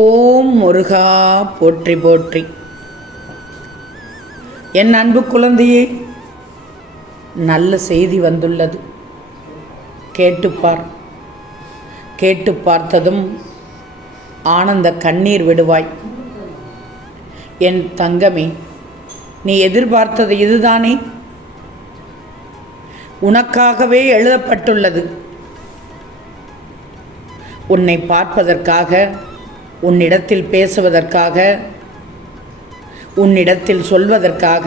ஓம் முருகா போற்றி போற்றி. என் அன்பு குழந்தையே, நல்ல செய்தி வந்துள்ளது. கேட்டுப்பார். கேட்டு பார்த்ததும் ஆனந்த கண்ணீர் விடுவாய். என் தங்கமே, நீ எதிர்பார்த்தது இதுதானே? உனக்காகவே எழுதப்பட்டுள்ளது. உன்னை பார்ப்பதற்காக, உன்னிடத்தில் பேசுவதற்காக, உன்னிடத்தில் சொல்வதற்காக.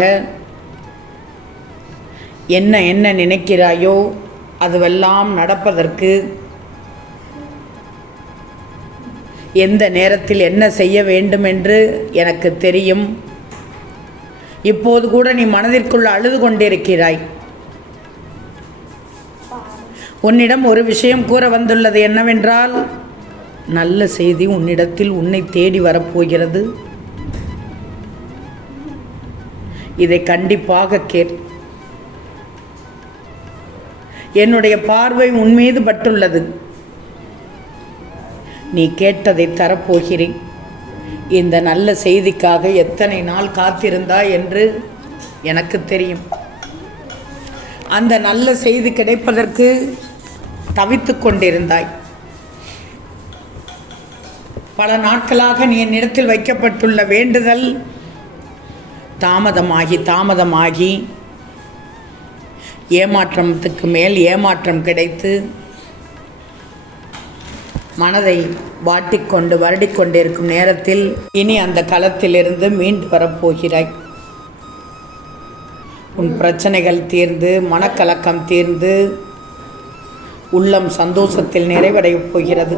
என்ன என்ன நினைக்கிறாயோ அதுவெல்லாம் நடப்பதற்கு, எந்த நேரத்தில் என்ன செய்ய வேண்டும் என்று எனக்கு தெரியும். இப்போது கூட நீ மனதிற்குள் அழுது கொண்டிருக்கிறாய். உன்னிடம் ஒரு விஷயம் கூற வந்துள்ளது. என்னவென்றால், நல்ல செய்தி உன்னிடத்தில் உன்னை தேடி வரப்போகிறது. இதை கண்டிப்பாக கேள். என்னுடைய பார்வை உன்மீது பட்டுள்ளது. நீ கேட்டதை தரப்போகிறேன். இந்த நல்ல செய்திக்காக எத்தனை நாள் காத்திருந்தாய் என்று எனக்கு தெரியும். அந்த நல்ல செய்தி கிடைப்பதற்கு தவித்து கொண்டிருந்தாய். பல நாட்களாக நீ என்னிடத்தில் வைக்கப்பட்டுள்ள வேண்டுதல் தாமதமாகி ஏமாற்றத்துக்கு மேல் ஏமாற்றம் கிடைத்து மனதை வாட்டிக்கொண்டு வருடிக்கொண்டிருக்கும் நேரத்தில் இனி அந்த களத்திலிருந்து மீண்டு வரப்போகிறாய். உன் பிரச்சனைகள் தீர்ந்து, மனக்கலக்கம் தீர்ந்து, உள்ளம் சந்தோஷத்தில் நிறைவடையப் போகிறது.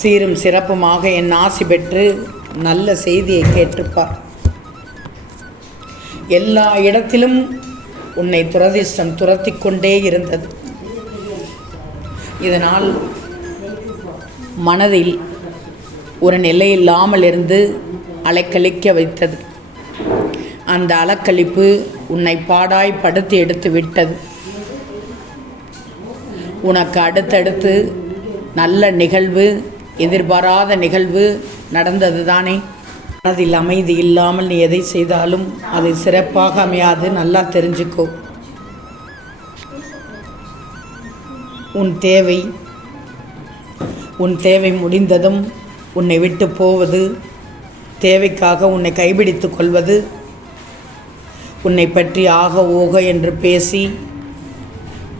சீரும் சிறப்புமாக என் ஆசி பெற்று நல்ல செய்தியை கேட்டுப்பார். எல்லா இடத்திலும் உன்னை துரதிர்ஷ்டம் துரத்தி கொண்டே இருந்தது. இதனால் மனதில் ஒரு நிலையில்லாமல் இருந்து அலைக்கழிக்க வைத்தது. அந்த அலக்களிப்பு உன்னை பாடாய் படுத்தி எடுத்து விட்டது. உனக்கு அடுத்தடுத்து நல்ல நிகழ்வு, எதிர்பாராத நிகழ்வு நடந்தது தானே. மனதில் அமைதி இல்லாமல் நீ எதை செய்தாலும் அது சிறப்பாக அமையாது. நல்லா தெரிஞ்சுக்கோ. உன் தேவை முடிந்ததும் உன்னை விட்டு போவது, தேவைக்காக உன்னை கைபிடித்து கொள்வது, உன்னை பற்றி ஆக ஓக என்று பேசி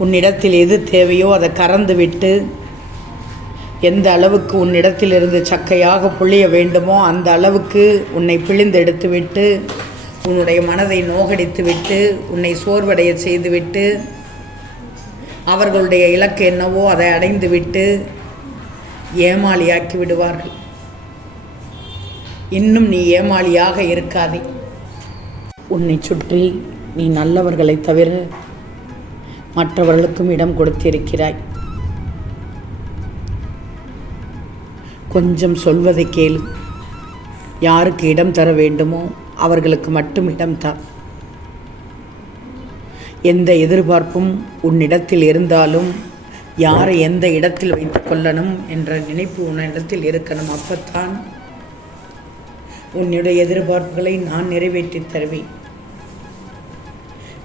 உன்னிடத்தில் எது தேவையோ அதை கறந்து விட்டு, எந்த அளவுக்கு உன்னிடத்திலிருந்து சக்கையாக புழிய வேண்டுமோ அந்த அளவுக்கு உன்னை பிழிந்தெடுத்து விட்டு, உன்னுடைய மனதை நோகடித்து விட்டு, உன்னை சோர்வடைய செய்துவிட்டு, அவர்களுடைய இலக்கு என்னவோ அதை அடைந்து விட்டு ஏமாளியாக்கி விடுவார்கள். இன்னும் நீ ஏமாளியாக இருக்காதே. உன்னை சுற்றி நீ நல்லவர்களை தவிர மற்றவர்களுக்கும் இடம் கொடுத்திருக்கிறாய். கொஞ்சம் சொல்வதை கேளு. யாருக்கு இடம் தர வேண்டுமோ அவர்களுக்கு மட்டும் இடம் தா. எந்த எதிர்பார்ப்பும் உன்னிடத்தில் இருந்தாலும் யாரை எந்த இடத்தில் வைத்து கொள்ளணும் என்ற நினைப்பு உன்னிடத்தில் இருக்கணும். அப்பத்தான் உன்னுடைய எதிர்பார்ப்புகளை நான் நிறைவேற்றி தருவேன்.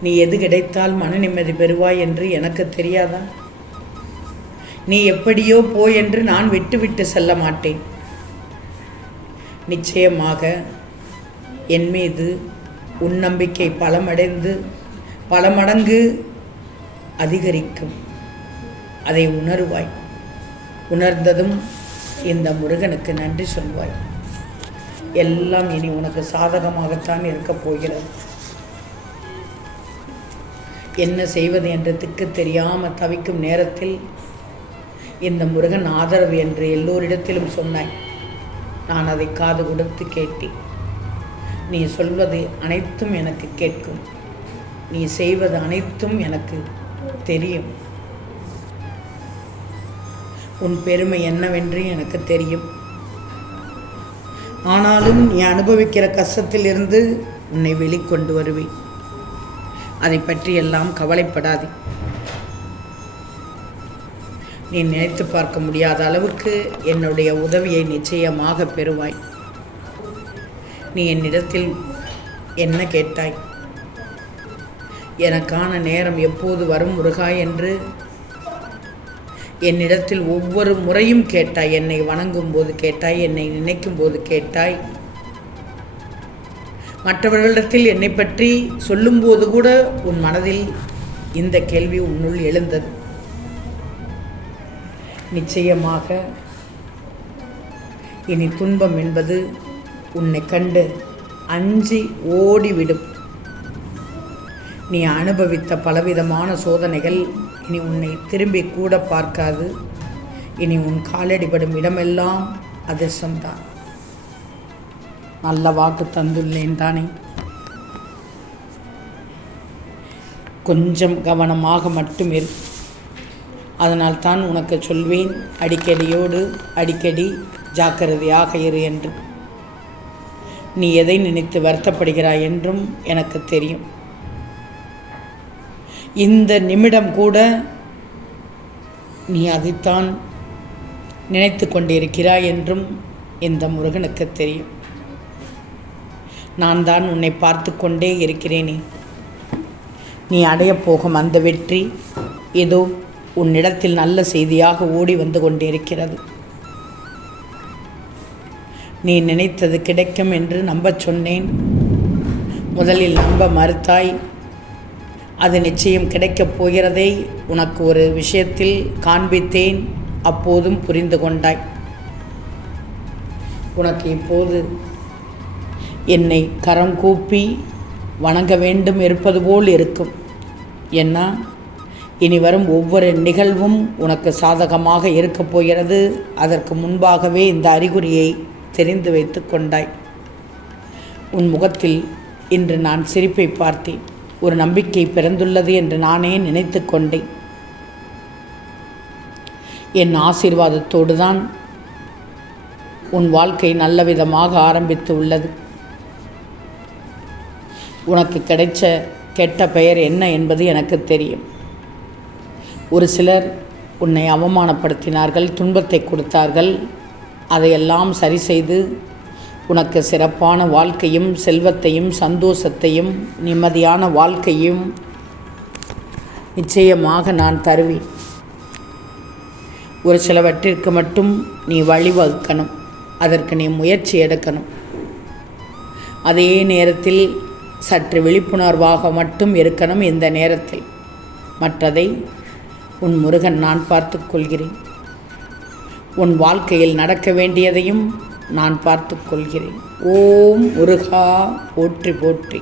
நீ எது கிடைத்தால் மன நிம்மதி பெறுவாய் என்று எனக்கு தெரியாதா? நீ எப்படியோ போ என்று நான் விட்டு செல்ல மாட்டேன். நிச்சயமாக என் மீது உன் நம்பிக்கை பல மடங்கு அதிகரிக்கும். அதை உணர்வாய். உணர்ந்ததும் இந்த முருகனுக்கு நன்றி சொல்வாய். எல்லாம் இனி உனக்கு சாதகமாகத்தான் இருக்கப் போகிறது. என்ன செய்வது என்று திக்கு தெரியாமல் தவிக்கும் நேரத்தில் இந்த முருகன் ஆதரவு என்று எல்லோரிடத்திலும் சொன்னாய். நான் அதை காது கொடுத்து கேட்டேன். நீ சொல்வது அனைத்தும் எனக்கு கேட்கும். நீ செய்வது அனைத்தும் எனக்கு தெரியும். உன் பெருமை என்னவென்று எனக்கு தெரியும். ஆனாலும் நீ அனுபவிக்கிற கஷ்டத்திலிருந்து உன்னை வெளிக்கொண்டு வருவேன். அதை பற்றியெல்லாம் கவலைப்படாதே. நீ நினைத்து பார்க்க முடியாத அளவுக்கு என்னுடைய உதவியை நிச்சயமாக பெறுவாய். நீ என்னிடத்தில் என்ன கேட்டாய்? எனக்கான நேரம் எப்போது வரும் முருகா என்று என்னிடத்தில் ஒவ்வொரு முறையும் கேட்டாய். என்னை வணங்கும் போது கேட்டாய், என்னை நினைக்கும் போது கேட்டாய், மற்றவர்களிடத்தில் என்னை பற்றி சொல்லும்போது கூட உன் மனதில் இந்த கேள்வி உன்னுள் எழுந்தது. நிச்சயமாக இனி துன்பம் என்பது உன்னை கண்டு அஞ்சி ஓடிவிடும். நீ அனுபவித்த பலவிதமான சோதனைகள் இனி உன்னை திரும்பி கூட பார்க்காது. இனி உன் காலடிபடும் இடமெல்லாம் அதிர்ஷ்டம்தான். நல்ல வாக்கு தந்துள்ளேன் தானே? கொஞ்சம் கவனமாக மட்டும் இரு. அதனால் தான் உனக்கு சொல்வேன், அடிக்கடி ஜாக்கிரதையாக இரு என்று. நீ எதை நினைத்து வருத்தப்படுகிறாய் என்றும் எனக்கு தெரியும். இந்த நிமிடம் கூட நீ அதைத்தான் நினைத்து கொண்டிருக்கிறாய் என்றும் இந்த முருகனுக்கு தெரியும். நான் தான் உன்னை பார்த்து கொண்டே இருக்கிறேனே. நீ அடையப் போகும் அந்த வெற்றி ஏதோ உன்னிடத்தில் நல்ல செய்தியாக ஓடி வந்து கொண்டிருக்கிறது. நீ நினைத்தது கிடைக்கும் என்று நம்பச் சொன்னேன். முதலில் நம்ப மறுத்தாய். அது நிச்சயம் கிடைக்கப் போகிறதை உனக்கு ஒரு விஷயத்தில் காண்பித்தேன். அப்போதும் புரிந்து கொண்டாய். உனக்கு இப்போது என்னை கரம் கூப்பி வணங்க வேண்டும் இருப்பது போல் இருக்கும். ஏன்னா இனி வரும் ஒவ்வொரு நிகழ்வும் உனக்கு சாதகமாக இருக்கப் போகிறது. அதற்கு முன்பாகவே இந்த அறிகுறியை தெரிந்து வைத்து கொண்டாய். உன் முகத்தில் இன்று நான் சிரிப்பை பார்த்தேன். ஒரு நம்பிக்கை பிறந்துள்ளது என்று நானே நினைத்து கொண்டேன். என் ஆசீர்வாதத்தோடு தான் உன் வாழ்க்கை நல்ல விதமாக ஆரம்பித்து உள்ளது. உனக்கு கிடைச்ச கெட்ட பெயர் என்ன என்பது எனக்கு தெரியும். ஒரு சிலர் உன்னை அவமானப்படுத்தினார்கள், துன்பத்தை கொடுத்தார்கள். அதையெல்லாம் சரி செய்து உனக்கு சிறப்பான வாழ்க்கையும் செல்வத்தையும் சந்தோஷத்தையும் நிம்மதியான வாழ்க்கையும் நிச்சயமாக நான் தருவேன். ஒரு சிலவற்றிற்கு மட்டும் நீ வழிவகுக்கணும். அதற்கு நீ முயற்சி எடுக்கணும். அதே நேரத்தில் சற்று விழிப்புணர்வாக மட்டும் இருக்கணும். இந்த நேரத்தில் மற்றதை உன் முருகன் நான் பார்த்து கொள்கிறேன். உன் வாழ்க்கையில் நடக்க வேண்டியதையும் நான் பார்த்து கொள்கிறேன். ஓம் முருகா போற்றி போற்றி.